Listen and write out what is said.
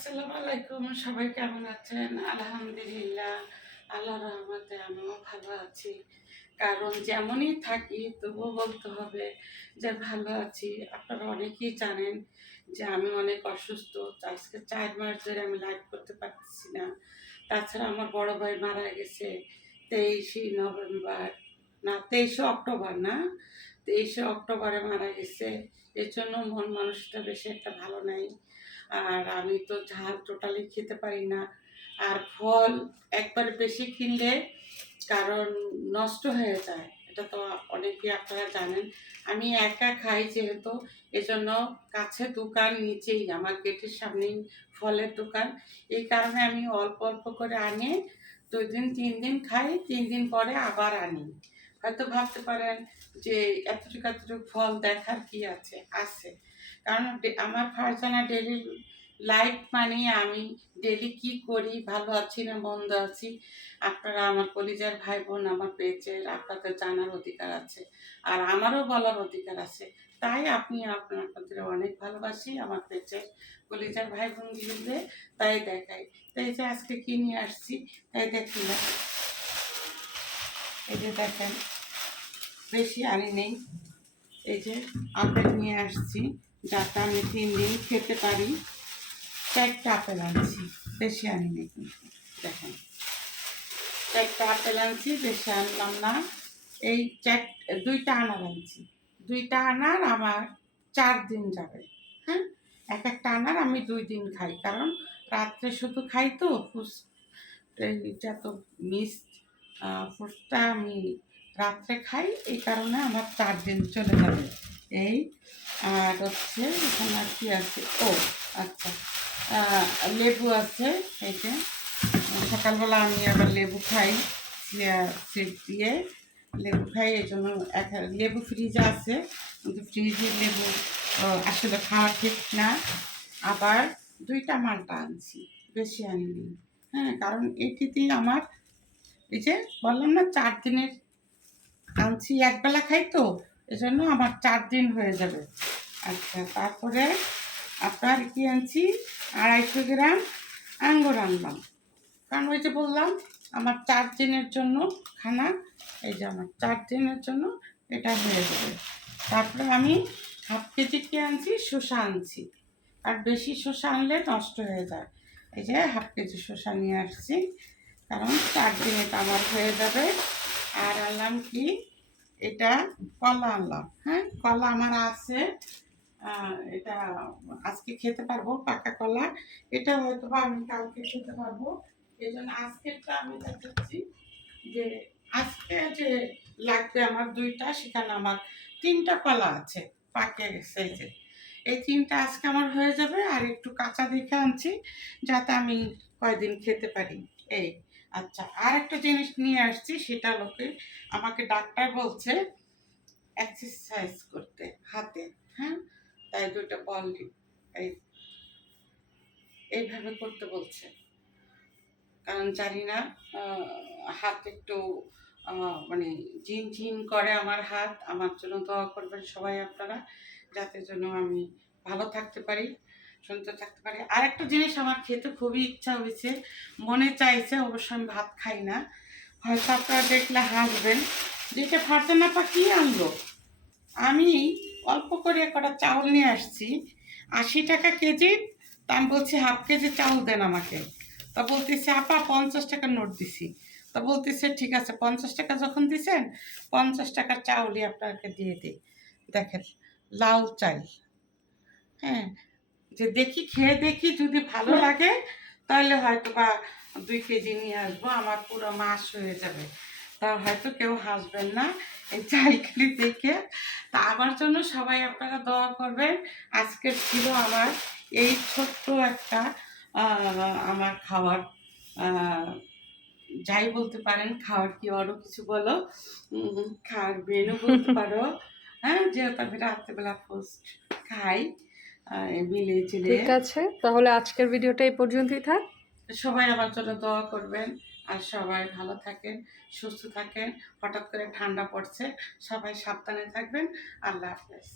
আসসালামু আলাইকুম। সবাই কেমন আছেন? আলহামদুলিল্লাহ, আল্লাহর রহমতে আমিও ভালো আছি। কারণ যেমনই থাকি তবুও বলতে হবে যে ভালো আছি। আপনারা অনেকেই জানেন যে আমি অনেক অসুস্থ। আজকে ৪ মাস ধরে আমি লাইভ করতে পারতেছি না। তাছাড়া আমার বড় ভাই মারা গেছে ২৩শে নভেম্বর, না ২৩শে অক্টোবর, না ২৩শে অক্টোবরে মারা গেছে। এর জন্য মন মানসিকতা বেশি একটা ভালো নাই। আর আমি তো ঝাল টোটালি খেতে পারি না। আর ফল একবার বেশি কিনলে কারণ নষ্ট হয়ে যায়, এটা তো অনেকেই আপনারা জানেন। আমি একা খাই যেহেতু, এজন্য কাছে দোকান, নিচেই আমার গেটের সামনেই ফলের দোকান। এই কারণে আমি অল্প অল্প করে আনি, ২ দিন ৩ দিন খাই, ৩ দিন পরে আবার আনি। হয়তো ভাবতে পারেন যে এতটুকু এতটুকু ফল দেখার কি আছে, আছে। কারণ আমার ফারজানা ডেইলি লাইফ মানে আমি ডেইলি কি করি, ভালো আছি না মন্দ আছি, আপনারা আমার কলিজার ভাই বোন আমার পেজের আপনাদের জানার অধিকার আছে, আর আমারও বলার অধিকার আছে। তাই আপনাদের অনেক ভালোবাসি আমার পেজের কলিজার ভাই বোনগুলোকে, তাই দেখাই। তাই যে আজকে কি নিয়ে আসছি তাই দেখি না। এই যে দেখেন, বেশি আনি নেই। এই যে আপেল নিয়ে আসছি, যাতে আমি ৩ দিন খেতে পারি। ৪টা আপেল আনছি, বেশি আনি নেই কিন্তু। দেখেন, ৪টা আপেল আনছি, বেশি আনলাম না। এই ২টা আনার আনছি। 2টা আনার আমার ৪ দিন যাবে। হ্যাঁ, একটা আনার আমি ২ দিন খাই, কারণ রাত্রে শুধু খাই তো এইটা তো মিক্সড ফ্রুটসটা আমি রাত্রে খাই, এই কারণে আমার ৪ দিন চলে যাবে। এই আর হচ্ছে এখানে আর কি আছে, ও আচ্ছা, লেবু আছে। এই যে সকালবেলা আমি আবার লেবু খাই, সিড দিয়ে লেবু খাই, এই জন্য লেবু ফ্রিজে আছে, কিন্তু ফ্রিজের লেবু আসলে খাওয়া ঠিক না। আবার 2টা মালটা আনছি, বেশি আনিনি। হ্যাঁ, কারণ এটিতেই আমার, এই যে বললাম না ৪ দিনের আনছি, একবেলা খাই তো, এজন্য আমার ৪ দিন হয়ে যাবে। আচ্ছা, তারপরে আপনার কি আনছি, 250 গ্রাম আঙ্গুর আনলাম, কারণ ওই যে বললাম আমার ৪ দিনের জন্য খানা, এই যে আমার ৪ দিনের জন্য এটা হয়ে যাবে। তারপরে আমি হাফ কেজি কি আনছি, শসা আনছি, আর বেশি শসা আনলে নষ্ট হয়ে যায়। এই যে হাফ কেজি শসা নিয়ে আসছি, কারণ ৪ দিন এটা আমার হয়ে যাবে। আর আনলাম কি, এটা কলা আনলাম। হ্যাঁ, কলা আমার আছে, এটা আজকে খেতে পারবো, পাকা কলা। এটা হয়তো বা আমি কালকে খেতে পারবো, এই জন্য আজকেরটা আমি দেখাচ্ছি যে আজকে যে লাগবে আমার 2টা, সেখানে আমার 3টা কলা আছে, পাকে গেছে। এই যে এই 3টা আজকে আমার হয়ে যাবে। আর একটু কাঁচা দেখে আনছি, যাতে আমি কয়দিন খেতে পারি। এই আচ্ছা, আর একটা জিনিস নিয়ে আসছি, সেটা আমাকে ডাক্তার বলছে এক্সারসাইজ করতে হাতে। হ্যাঁ, তাই 2টা বল এইভাবে করতে বলছে, কারণ জানি না, হাত একটু মানে ঝিনঝিন করে আমার হাত। আমার জন্য দোয়া করবেন সবাই আপনারা, যাতে জন্য আমি ভালো থাকতে পারি, সুন্দর থাকতে পারি। আর একটা জিনিস আমার খেতে খুবই ইচ্ছা হয়েছে, মনে চাইছে, অবশ্য আমি ভাত খাই না, হয়তো আপনারা দেখলে হাসবেন, যেটা ফারজানা আপা কি আনলো। আমি অল্প করে কটা চাউল নিয়ে আসছি, 80 টাকা কেজি। তা আমি বলছি হাফ কেজি চাউল দেন আমাকে। তা বলতেছে আপা 50 টাকার নোট দিছি। তা বলতেছে ঠিক আছে, 50 টাকা যখন দিছেন 50 টাকার চাউলই আপনাকে দিয়ে দিই। দেখেন, লাল চাল। হ্যাঁ, যে দেখি, খেয়ে দেখি, যদি ভালো লাগে তাহলে হয়তো বা 2 কেজি নিয়ে আসবো, আমার পুরো মাস হয়ে যাবে। তা হয়তো কেউ হাসবেন না এই চালখালি দেখে। তা আমার জন্য সবাই আপনারা দোয়া করবেন। আজকের ছিল আমার এই ছোট্ট একটা আমার খাওয়ার, যাই বলতে পারেন, খাওয়ার কি আরও কিছু বলো, খাওয়ার মেনু বলতে পারো। হ্যাঁ, যেহেতু আমি রাত্রেবেলা ফার্স্ট খাই, মিলে ঝিলে। ঠিক আছে, তাহলে আজকের ভিডিওটা এই পর্যন্তই থাক। সবাই আমার জন্য দোয়া করবেন, আর সবাই ভালো থাকেন, সুস্থ থাকেন। হঠাৎ করে ঠান্ডা পড়ছে, সবাই সাবধানে থাকবেন। আল্লাহ হাফেজ।